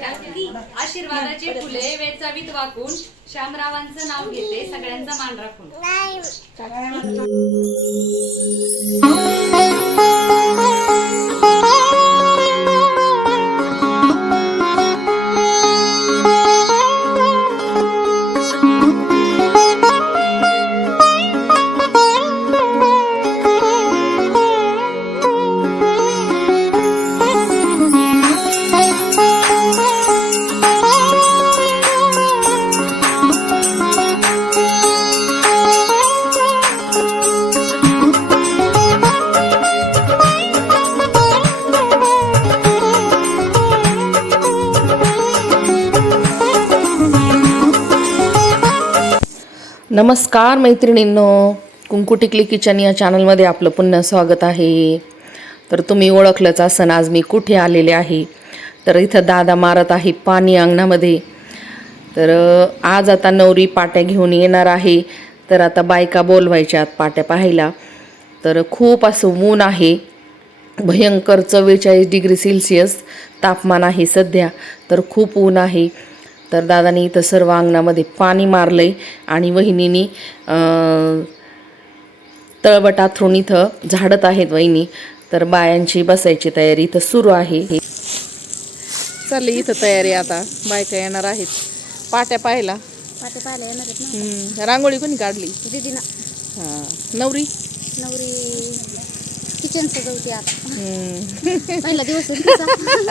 आशीर्वादाचे फुले वेचावीत वाकून श्यामरावांचं नाव घेते सगळ्यांचा मान राखून. नमस्कार मैत्रिणींनो. कुंकू टिकली किचन या चॅनलमध्ये आपलं पुन्हा स्वागत आहे. तर तुम्ही ओळखलंच असन आज मी कुठे आलेले आहे? तर इथं दादा मारत आहे पाणी अंगणामध्ये. तर आज आता नवरी पाट्या घेऊन येणार आहे. तर आता बायका बोलवायच्यात पाट्या पाहायला. तर खूप असं ऊन आहे. भयंकर चव्वेचाळीस डिग्री सेल्सिअस तापमान आहे सध्या. तर खूप ऊन आहे. तर दादानी इथं सर्व अंगणामध्ये पाणी मारलंय आणि वहिनीनी अं, तळबट आथरून इथं झाडत आहेत वहिनी. तर बायांची बसायची तयारी इथं सुरू आहे. चालली इथं तयारी आता. बायका येणार आहेत. पाट्या पाहायला. पाटे पाहायला येणार रांगोळी कोणी काढली? दीदीना हां. नवरी? नवरी किचन सजवते आता. पहिला दिवस आहे तिचा. जादू तुम्ही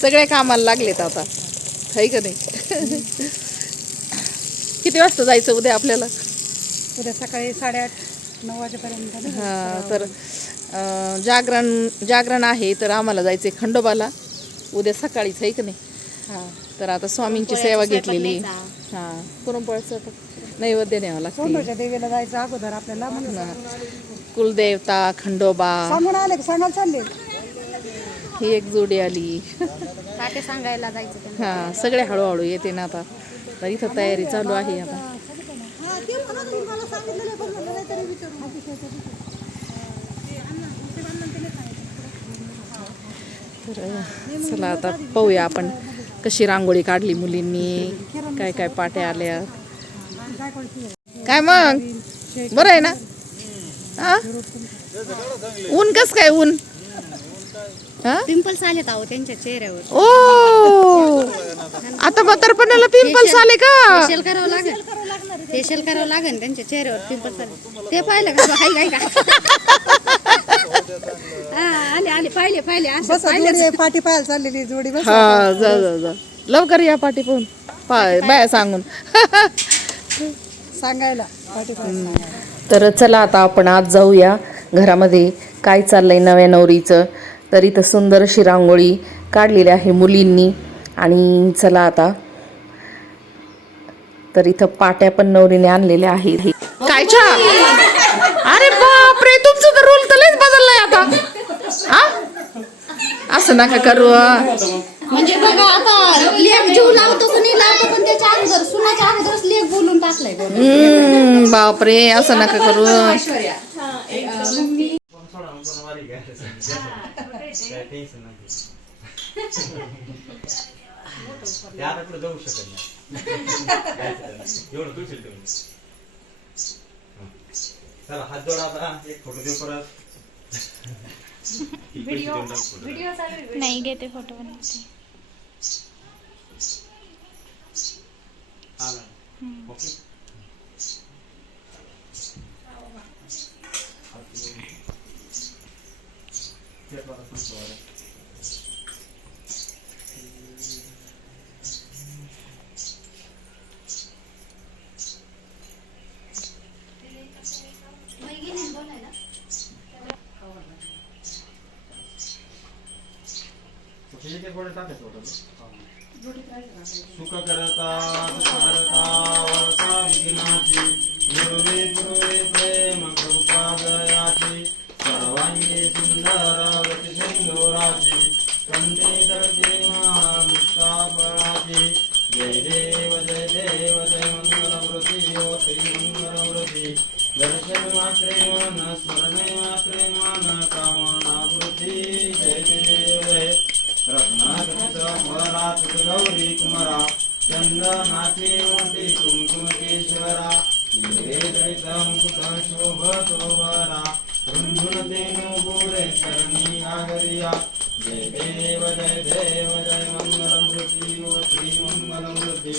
सगळ्या कामाला लागलेत आता. आहे का नाही? किती वाजता जायचं उद्या आपल्याला? उद्या सकाळी साडेआठ नऊ वाजेपर्यंत ना. हा तर अं, जागरण जागरण आहे तर आम्हाला जायचंय खंडोबाला. उद्या सकाळीच आहे का नाही? हा. तर आता स्वामींची सेवा घेतलेली. हा पुरणपोळ्याचं नैवेद्य न्यावं लागतं. सोंडूच्या देवीला जायचं अगोदर आपल्याला म्हणून. कुलदेवता खंडोबा. सांगून आले की? सांगायला चालले? ही एक जोडी आली. सांगायला जायचं हा सगळे हळूहळू येते ना आता. तर इथं तयारी चालू आहे आता. तर चला आता पाहूया आपण कशी रांगोळी काढली मुलींनी काय काय पाट्या आल्या. काय मग? बरं आहे ना? हा ऊन कस काय ऊन? पिंपल्स आलेत अहो त्यांच्या चेहऱ्यावर. ओ! आता म्हातारपणाला पिंपल्स आले का? फेशियल करावं लागेल. फेशियल करावं लागेल त्यांच्या चेहऱ्यावर पिंपल्स आले. ते पाहिलं का? हाय काय का हा, आले आले पाहिले पाहिले असं बस जोडी पाठी पाहायला चाललेली जोडी बस. हा जा जा जा. लवकर या पाठी पण पाय बाया सांगून. सांगायला पाठी तर चला आता आपण आज जाऊया. घरामध्ये काय चाललंय नव्या नवरीचं? तर इथं सुंदर अशी रांगोळी काढलेली आहे मुलींनी. आणि चला आता तर इथं पाट्या पण नवरीने आणलेल्या आहेत. काय चहा अरे बापरे तुमचं तर रोल तर बदललाय आता. हा असं नका करू म्हणजे बघा आता लेख जीव लावतो कुणी लावतो पण त्याच्या अगोदर सुनाच्या अगोदरच लेख बोलून टाकलाय. बापरे असं नका करू. त्याकडे जाऊ शकत नाही. एवढं तुझी तुम्ही. चला हात जोडा आता. एक फोटो देऊ परत. व्हिडिओ व्हिडिओ चालू आहे. नाही घेते फोटो बनवते ओके. सुख करता करता वर्ता विघ्नाची गुरुवे गुरुवे प्रेम कृपा दयाची सर्वांगी सुंदर शोभतोबरा रुंझुन तेनु चरणी आगरिया जय देव जय देव जय मंगलमूर्ती ओ हो श्रीमङ्गलमृति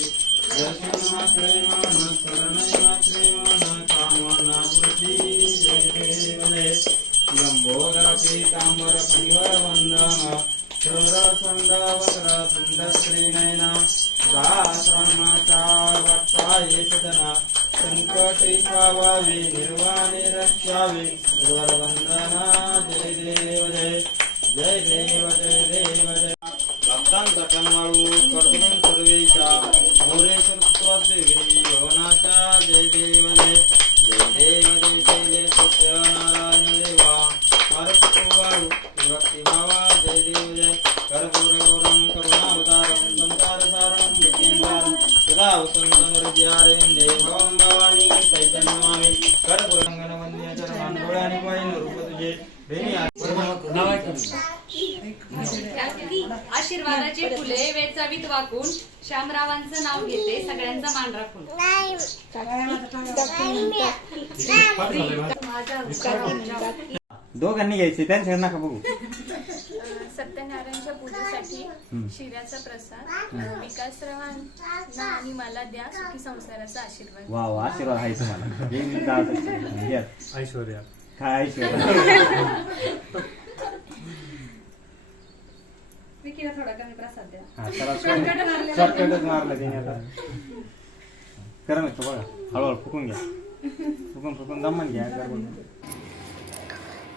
दर्शना दर्शन शरणया मन कामना मूर्ती जय देव जय। लंबोदर पीतांबर परिवर वंदना शर सुंद दासमाचा वक्ताये सदना संकटे पावावे निर्वाणे रक्षावे. वंदना जय देव जय जय देव जय देव जय भक्तांचा कनवाळू चावीत वाकून. श्यामरावांचं नाव घेते सगळ्यांचा मान राखून. दोघांनी घ्यायचे त्यांच्या नका बघू. सत्यनारायणच्या पूजेसाठी शिऱ्याचा प्रसाद विकासरावांना आणि मला द्या सुखी संसाराचा आशीर्वाद. वा वा आशीर्वाद आहे तुम्हाला. ऐश्वर्या. काय ऐश्वर्या? विकीला थोडा कमी प्रसाद द्या. हा, चला शॉर्टकटच मारलं त्याने. आता. करा ना तो बघा हळूहळू फुकून घ्या. फुकून फुकून दमन घ्या.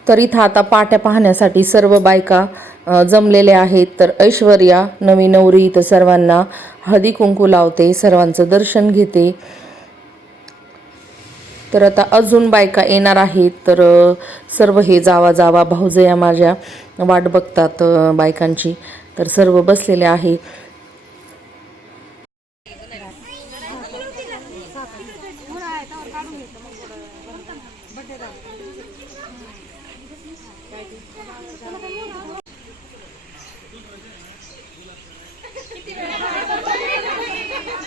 तर इथं आता पाट्या पाहण्यासाठी सर्व बायका अ, जमलेल्या आहेत. तर ऐश्वर्या नवी नवरी इथं सर्वांना हळदी कुंकू लावते सर्वांचं दर्शन घेते. तर आता अजून बायका येणार आहेत. तर अ, सर्व हे जावा जावा भाऊजया माझ्या वाट बघतात अ, बायकांची. तर सर्व बसलेले आहे.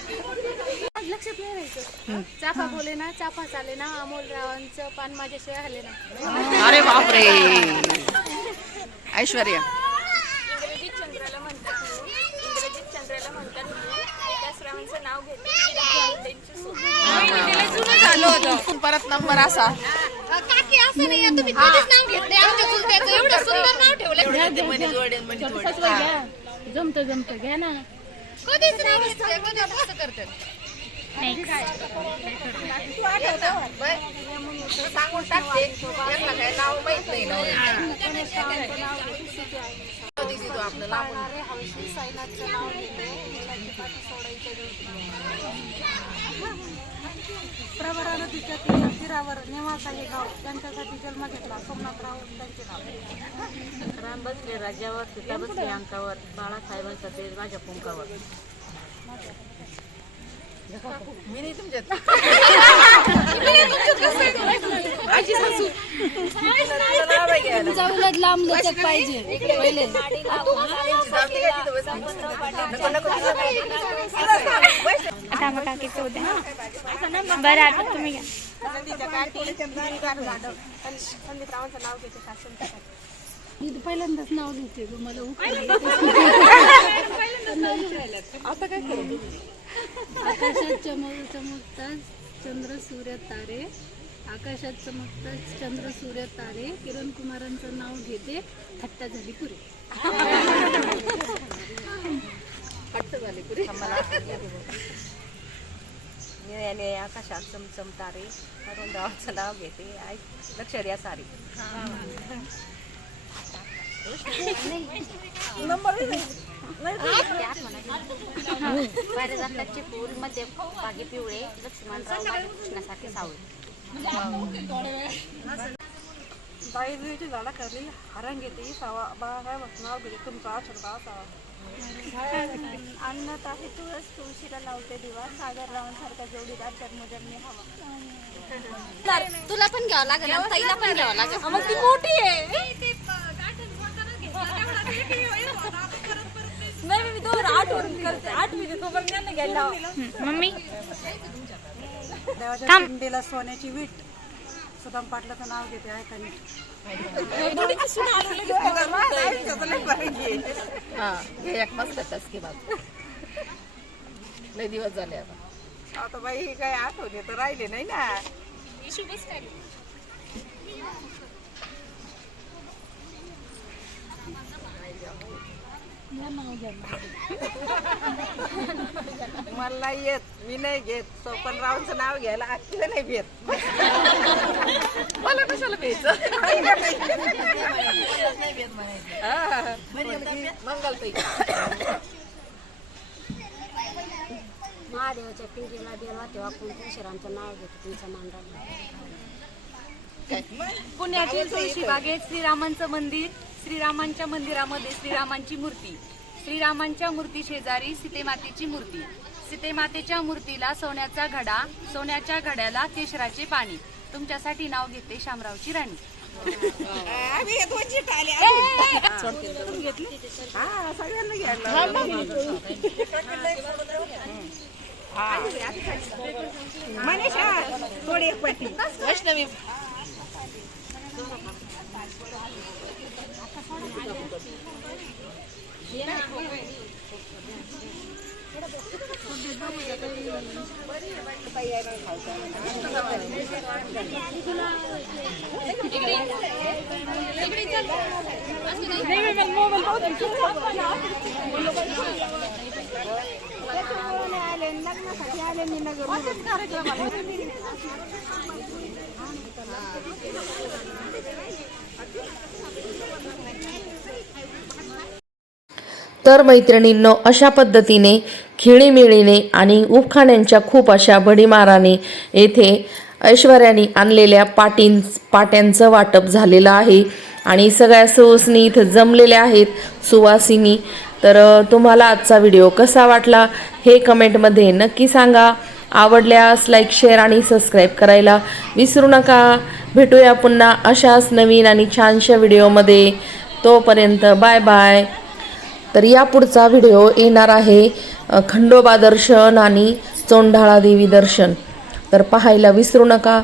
लक्षात नाही राहायचं चाफा बोले ना चाफा चाले ना अमोल रावांचं पान माझ्याशिवाय हले ना अरे बापरे. ऐश्वर्या. सून. परत नंबर असा. काकी असं नाही तुम्ही कधीच नाव घेतले आमच्या चुलत्याचं एवढं सुंदर नाव ठेवलं जमतं जमतं. घ्या ना. कधीच नाव घेतलं कधी असं करतात. प्रवरा नदीच्या ती- तीरावर निवास आहे गाव. त्यांच्यासाठी जन्म घेतला सोमनाथराव त्यांचे नाव. राम बसले राज्यावर सीता बसली अंकावर बाळासाहेबांचा तेज माझ्या जाऊन लांब लचक पाहिजे पहिले. बरं आता तुम्ही घ्या. मी तर पहिल्यांदाच नाव घेते ग, मला आता काय करू? आकाशात चमक चमकतात चंद्र सूर्य तारे. आकाशात चमकतात चंद्र सूर्य तारे किरण कुमारांचं नाव घेते थट्टा झाली पुरी. निळ्याने आकाशात चमचम तारे अरुण रावाचं नाव घेते. आई लक्ष द्या सारी. पारिजातकाचे फूल मध्ये बागे पिवळे लक्ष्मणराव माझ्या कृष्णासाठी सावळे बाईजुईची झाडा करली हरण घेते सावा बाळासाहेब नाव घेते तुमचा आशीर्वाद असावा अन्नात आहे तुळस तुळशीला लावते दिवा सागर रावांसारखा जोडीदार जन्मजन्मी हवा। तुला पण घ्यावं लागेल आणि ताईला पण घ्यावं लागेल. मग ती मोठी आहे. नाही मी दोन आठवण करते. आठवी तोपर्यंत त्यांना घ्यायला मम्मी? देवाच्या पिंडीला सोन्याची वीट. सुदाम पाटलाचं नाव घेते ऐका नीट. हा हे एक मस्त टसके बात लय दिवस झाले आता. आता बाई काय आठवणे तर राहिले नाही ना. मला येत मी नाही घेत. सोपनरावांचं नाव घ्यायला आखलं नाही घेत मला कशाला प्यायचं मंगलताई महादेवाच्या पिंडीला गेला तेव्हा कोणत्या शहरांचं नाव घेतं तुमचं मांडा पुण्यातील तुळशीबागेत श्रीरामांचं मंदिर. श्रीरामांच्या मंदिरामध्ये श्रीरामांची मूर्ती. श्रीरामांच्या मूर्ती शेजारी सीतेमातेची मूर्ती. सीतेमातेच्या मूर्तीला सोन्याचा घडा सोन्याच्या घड्याला केशराचे पाणी. तुमच्यासाठी नाव घेते शामरावची राणी. आम्ही दोनशे टाले हा सगळ्यांना घ्यायला मनीषा थोडी एक पाठी वैष्णवी तर मैत्रिणींनो अशा पद्धतीने खिळीमिळीने आणि उपखाण्यांच्या खूप अशा भडीमाराने येथे ऐश्वर्याने आणलेल्या पाटीं पाट्यांचं वाटप झालेलं आहे. आणि सगळ्या सुवासिनी इथं जमलेल्या आहेत. सुवासिनी तर तुम्हाला आजचा व्हिडिओ कसा वाटला हे कमेंटमध्ये नक्की सांगा. आवडल्यास लाईक शेअर आणि सबस्क्राईब करायला विसरू नका. भेटूया पुन्हा अशाच नवीन आणि छानशा व्हिडिओमध्ये. तोपर्यंत बाय बाय. तर यापुढचा व्हिडिओ येणार आहे खंडोबा दर्शन आणि चोंढाळा देवी दर्शन. तर पाहायला विसरू नका.